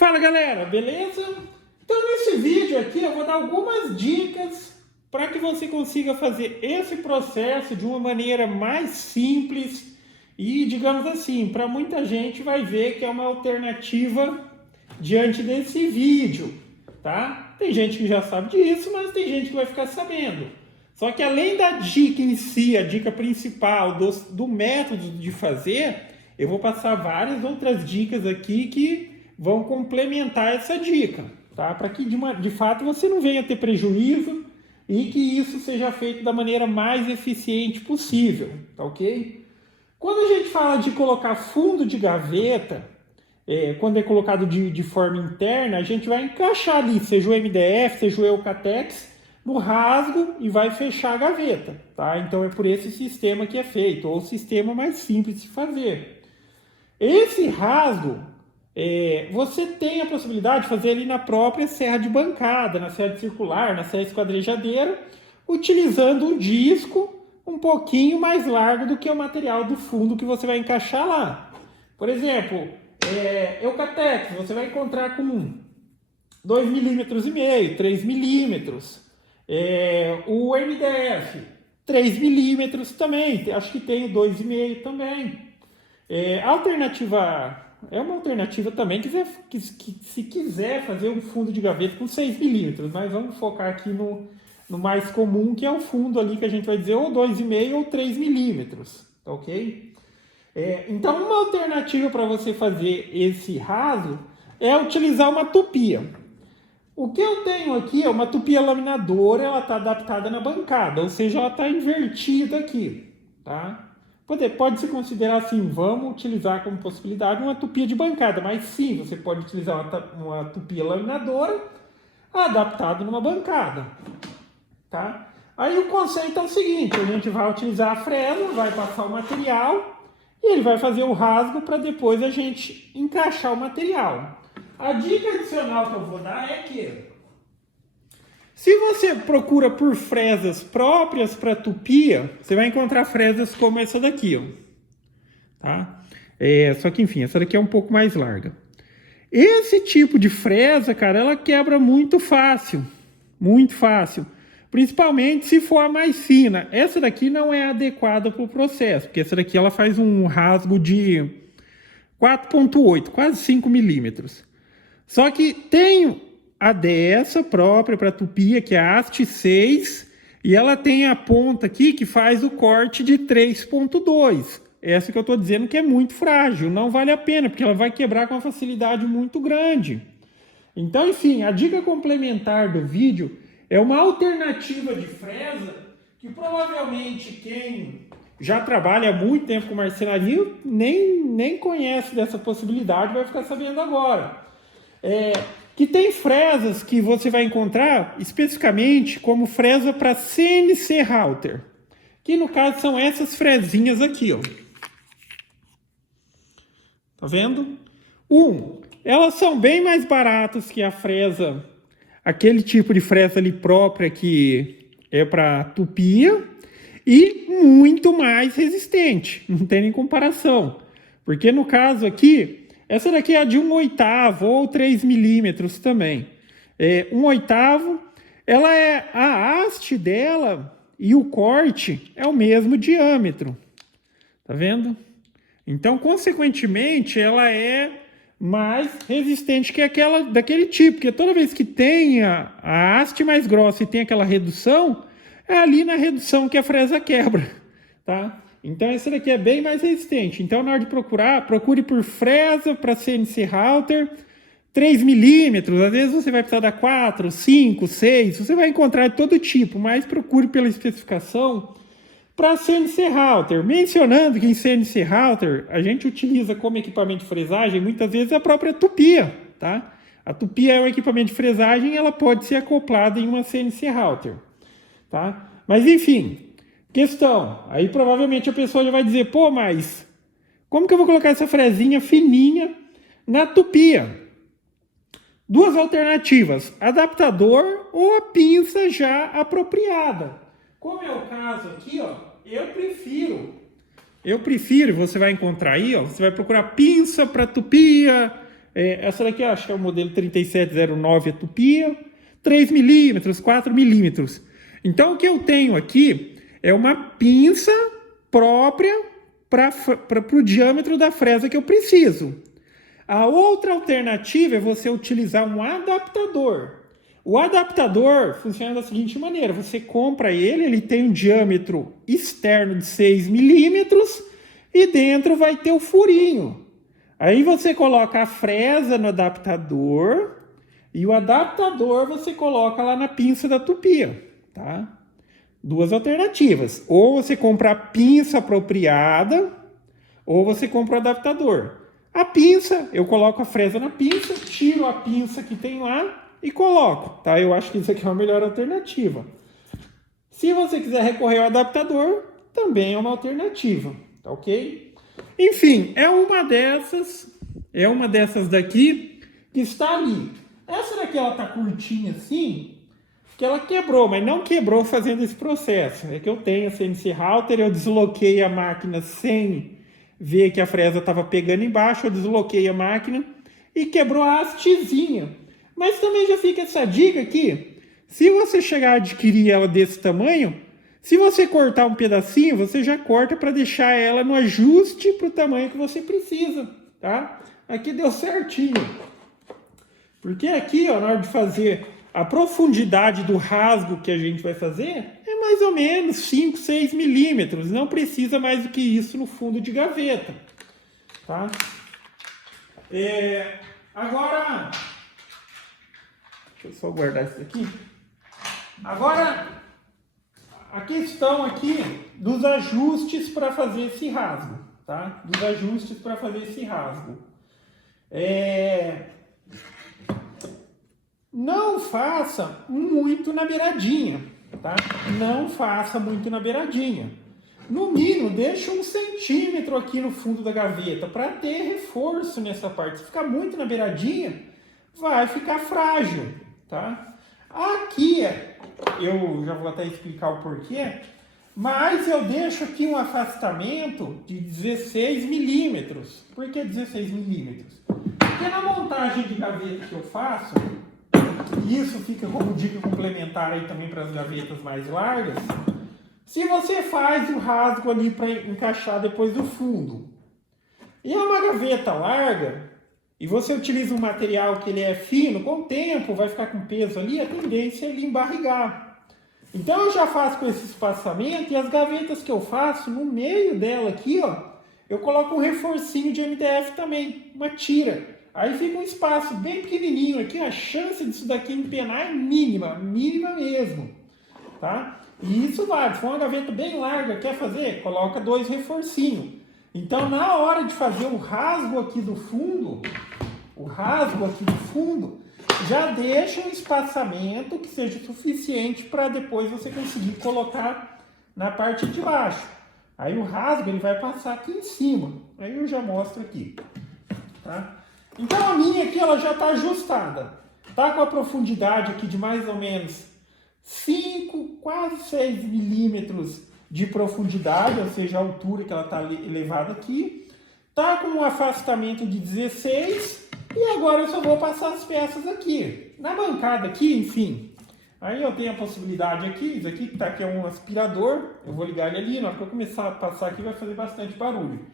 Fala galera, beleza? Então nesse vídeo aqui eu vou dar algumas dicas para que você consiga fazer esse processo de uma maneira mais simples e, digamos assim, para muita gente vai ver que é uma alternativa diante desse vídeo, tá? Tem gente que já sabe disso, mas tem gente que vai ficar sabendo. Só que além da dica em si, a dica principal do método de fazer, eu vou passar várias outras dicas aqui que vão complementar essa dica, tá? Para que de fato você não venha ter prejuízo e que isso seja feito da maneira mais eficiente possível, tá ok? Quando a gente fala de colocar fundo de gaveta, quando é colocado de forma interna, a gente vai encaixar ali, seja o MDF, seja o Eucatex, no rasgo e vai fechar a gaveta, tá? Então é por esse sistema que é feito, ou o sistema mais simples de se fazer. Esse rasgo, você tem a possibilidade de fazer ali na própria serra de bancada, na serra circular, na serra esquadrejadeira, utilizando um disco um pouquinho mais largo do que o material do fundo que você vai encaixar lá. Por exemplo, Eucatex, você vai encontrar com 2,5 mm, 3 milímetros. O MDF, 3 milímetros também, acho que tem o 2,5 também. Alternativa... É uma alternativa também se quiser fazer um fundo de gaveta com 6 milímetros, mas vamos focar aqui no mais comum, que é o fundo ali que a gente vai dizer ou 2,5 ou 3 milímetros, tá ok? Então uma alternativa para você fazer esse raso é utilizar uma tupia. O que eu tenho aqui é uma tupia laminadora, ela está adaptada na bancada, ou seja, ela está invertida aqui, tá? Pode se considerar assim, vamos utilizar como possibilidade uma tupia de bancada, mas sim, você pode utilizar uma tupia laminadora adaptada numa bancada, tá? Aí o conceito é o seguinte, a gente vai utilizar a fresa, vai passar o material e ele vai fazer o rasgo para depois a gente encaixar o material. A dica adicional que eu vou dar é que se você procura por fresas próprias para tupia, você vai encontrar fresas como essa daqui, ó. Tá? Só que, enfim, essa daqui é um pouco mais larga. Esse tipo de fresa, cara, ela quebra muito fácil. Muito fácil. Principalmente se for a mais fina. Essa daqui não é adequada para o processo, porque essa daqui ela faz um rasgo de 4,8, quase 5 milímetros. Só que tem a dessa própria para tupia, que é a haste 6, e ela tem a ponta aqui que faz o corte de 3,2. Essa que eu estou dizendo que é muito frágil, não vale a pena, porque ela vai quebrar com uma facilidade muito grande. Então, enfim, a dica complementar do vídeo é uma alternativa de fresa que provavelmente quem já trabalha há muito tempo com marcenaria nem conhece dessa possibilidade, vai ficar sabendo agora. Que tem fresas que você vai encontrar especificamente como fresa para CNC router, que no caso são essas fresinhas aqui, ó. Tá vendo? Elas são bem mais baratas que a fresa, aquele tipo de fresa ali própria que é para tupia, e muito mais resistente, não tem nem comparação, porque no caso aqui essa daqui é a de 1/8 ou 3 milímetros também. 1/8, ela a haste dela e o corte é o mesmo diâmetro. Tá vendo? Então, consequentemente, ela é mais resistente que aquela daquele tipo, porque toda vez que tem a haste mais grossa e tem aquela redução, é ali na redução que a fresa quebra, tá? Então essa daqui é bem mais resistente. Então na hora de procurar, procure por fresa para CNC router, 3 milímetros. Às vezes você vai precisar da 4, 5, 6. Você vai encontrar de todo tipo, mas procure pela especificação para CNC router. Mencionando que em CNC router a gente utiliza como equipamento de fresagem muitas vezes a própria tupia, tá? A tupia é um equipamento de fresagem e ela pode ser acoplada em uma CNC router, tá? Mas enfim... Questão, aí provavelmente a pessoa já vai dizer, pô, mas como que eu vou colocar essa fresinha fininha na tupia? Duas alternativas, adaptador ou a pinça já apropriada. Como é o caso aqui, ó, eu prefiro, você vai encontrar aí, ó, você vai procurar pinça para tupia, Essa daqui acho que é o modelo 3709, a tupia, 3 milímetros, 4 milímetros. Então o que eu tenho aqui é uma pinça própria para o diâmetro da fresa que eu preciso. A outra alternativa é você utilizar um adaptador. O adaptador funciona da seguinte maneira: você compra ele tem um diâmetro externo de 6 milímetros e dentro vai ter o furinho. Aí você coloca a fresa no adaptador e o adaptador você coloca lá na pinça da tupia, tá? Duas alternativas: ou você compra a pinça apropriada ou você compra o adaptador. A pinça, eu coloco a fresa na pinça, tiro a pinça que tem lá e coloco, tá? Eu acho que isso aqui é a melhor alternativa. Se você quiser recorrer ao adaptador, também é uma alternativa, tá ok? Enfim, é uma dessas daqui que está ali. Essa daqui ela tá curtinha assim, que ela quebrou, mas não quebrou fazendo esse processo. É que eu tenho a CNC Router, eu desloquei a máquina sem ver que a fresa estava pegando embaixo, eu desloquei a máquina e quebrou a hastezinha. Mas também já fica essa dica aqui: se você chegar a adquirir ela desse tamanho, se você cortar um pedacinho, você já corta para deixar ela no ajuste para o tamanho que você precisa, tá? Aqui deu certinho. Porque aqui, ó, na hora de fazer a profundidade do rasgo que a gente vai fazer, é mais ou menos 5, 6 milímetros. Não precisa mais do que isso no fundo de gaveta, tá? Agora, deixa eu só guardar isso aqui. Agora, a questão aqui dos ajustes para fazer esse rasgo, tá? Dos ajustes para fazer esse rasgo. Não faça muito na beiradinha, tá? Não faça muito na beiradinha. No mínimo, deixa 1 centímetro aqui no fundo da gaveta para ter reforço nessa parte. Se ficar muito na beiradinha, vai ficar frágil, tá? Aqui, eu já vou até explicar o porquê, mas eu deixo aqui um afastamento de 16 milímetros. Por que 16 milímetros? Porque na montagem de gaveta que eu faço, e isso fica como dica complementar aí também para as gavetas mais largas, se você faz o rasgo ali para encaixar depois do fundo, e é uma gaveta larga, e você utiliza um material que ele é fino, com o tempo vai ficar com peso ali, a tendência é ele embarrigar. Então eu já faço com esse espaçamento, e as gavetas que eu faço, no meio dela aqui, ó, eu coloco um reforcinho de MDF também, uma tira. Aí fica um espaço bem pequenininho aqui, a chance disso daqui empenar é mínima, mínima mesmo, tá? E isso vale, se for uma gaveta bem larga, quer fazer? Coloca 2 reforcinhos. Então, na hora de fazer o rasgo aqui do fundo, já deixa um espaçamento que seja suficiente para depois você conseguir colocar na parte de baixo. Aí o rasgo ele vai passar aqui em cima. Aí eu já mostro aqui, tá? Então a minha aqui ela já está ajustada. Tá com a profundidade aqui de mais ou menos 5, quase 6 milímetros de profundidade, ou seja, a altura que ela está elevada aqui. Tá com um afastamento de 16 e agora eu só vou passar as peças aqui. Na bancada aqui, enfim, aí eu tenho a possibilidade aqui, isso aqui que tá aqui é um aspirador, eu vou ligar ele ali, na hora que eu começar a passar aqui vai fazer bastante barulho.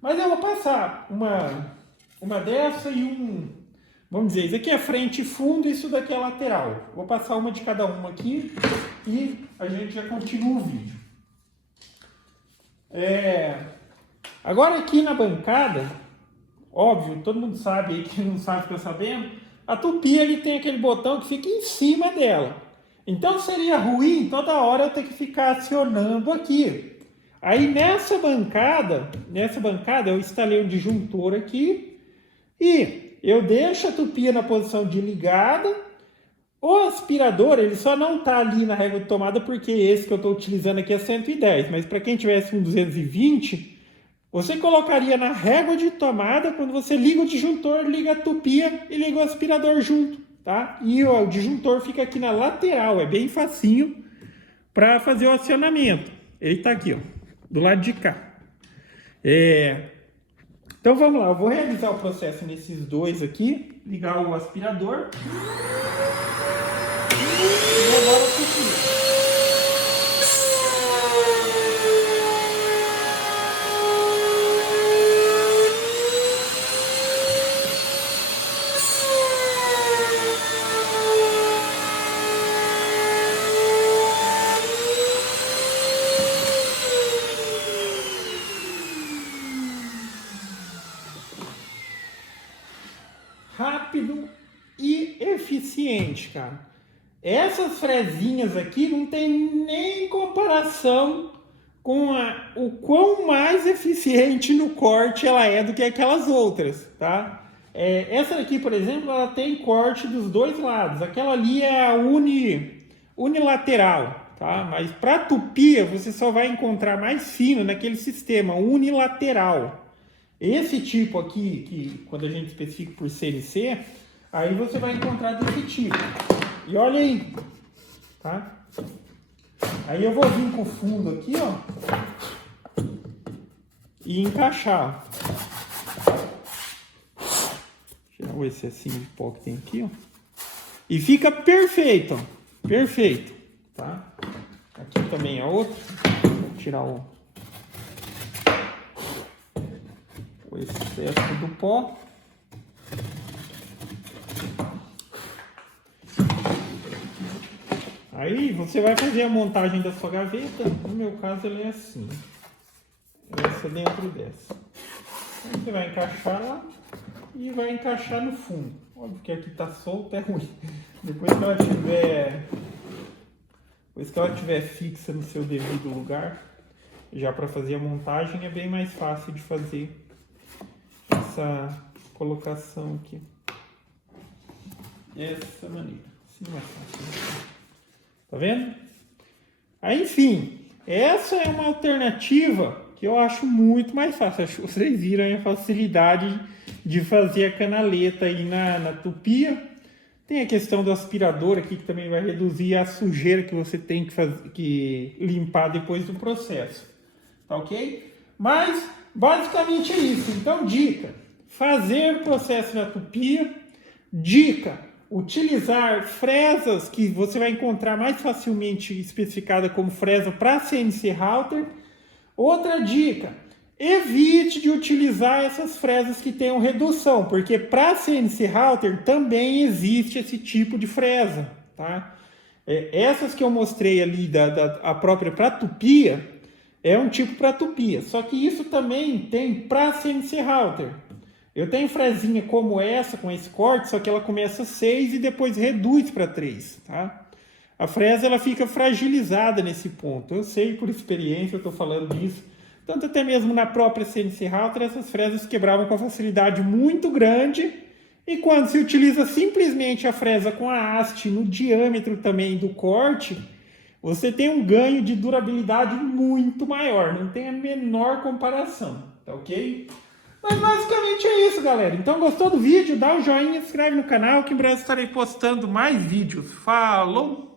Mas eu vou passar uma dessa e vamos dizer, isso aqui é frente e fundo, isso daqui é lateral. Vou passar uma de cada uma aqui e a gente já continua o vídeo. Agora aqui na bancada, óbvio, todo mundo sabe aí, quem não sabe fica sabendo, a tupia ele tem aquele botão que fica em cima dela. Então seria ruim toda hora eu ter que ficar acionando aqui. Aí nessa bancada eu instalei um disjuntor aqui e eu deixo a tupia na posição de ligada. O aspirador, ele só não está ali na régua de tomada porque esse que eu estou utilizando aqui é 110, mas para quem tivesse um 220, você colocaria na régua de tomada, quando você liga o disjuntor, liga a tupia e liga o aspirador junto, tá? E o disjuntor fica aqui na lateral, é bem facinho para fazer o acionamento. Ele está aqui, ó, do lado de cá. Então vamos lá, eu vou realizar o processo nesses dois aqui, ligar o aspirador e rodar a tupia. Rápido e eficiente, cara. Essas frezinhas aqui não tem nem comparação com o quão mais eficiente no corte ela é do que aquelas outras, tá? Essa aqui, por exemplo, ela tem corte dos dois lados. Aquela ali é a unilateral, tá? Mas para tupia você só vai encontrar mais fino naquele sistema unilateral. Esse tipo aqui, que quando a gente especifica por CNC, aí você vai encontrar desse tipo. E olha aí, tá? Aí eu vou vir com o fundo aqui, ó, e encaixar. Tirar o excessinho de pó que tem aqui, ó. E fica perfeito, ó. Perfeito, tá? Aqui também é outro. Vou tirar o excesso do pó. Aí você vai fazer a montagem da sua gaveta. No meu caso ela é assim. Essa dentro dessa. Aí você vai encaixar lá e vai encaixar no fundo. Óbvio que aqui tá solto, é ruim. Depois que ela tiver fixa no seu devido lugar, já para fazer a montagem é bem mais fácil de fazer essa colocação aqui. Dessa maneira. Assim mais fácil. Tá vendo? Aí, enfim, essa é uma alternativa que eu acho muito mais fácil. Acho que vocês viram a facilidade de fazer a canaleta aí na tupia. Tem a questão do aspirador aqui, que também vai reduzir a sujeira que você tem que limpar depois do processo. Tá ok? Mas, basicamente é isso. Então, dica: fazer o processo na tupia. Dica: utilizar fresas que você vai encontrar mais facilmente especificada como fresa para CNC router. Outra dica: evite de utilizar essas fresas que tenham redução, porque para CNC router também existe esse tipo de fresa, tá? Essas que eu mostrei ali, a própria para tupia, é um tipo para tupia, só que isso também tem para CNC router. Eu tenho fresinha como essa, com esse corte, só que ela começa 6 e depois reduz para 3, tá? A fresa ela fica fragilizada nesse ponto. Eu sei por experiência, eu estou falando disso. Tanto até mesmo na própria CNC Router, essas fresas quebravam com facilidade muito grande. E quando se utiliza simplesmente a fresa com a haste no diâmetro também do corte, você tem um ganho de durabilidade muito maior. Não tem a menor comparação, tá ok? Mas basicamente é isso, galera. Então, gostou do vídeo? Dá um joinha, se inscreve no canal que em breve estarei postando mais vídeos. Falou!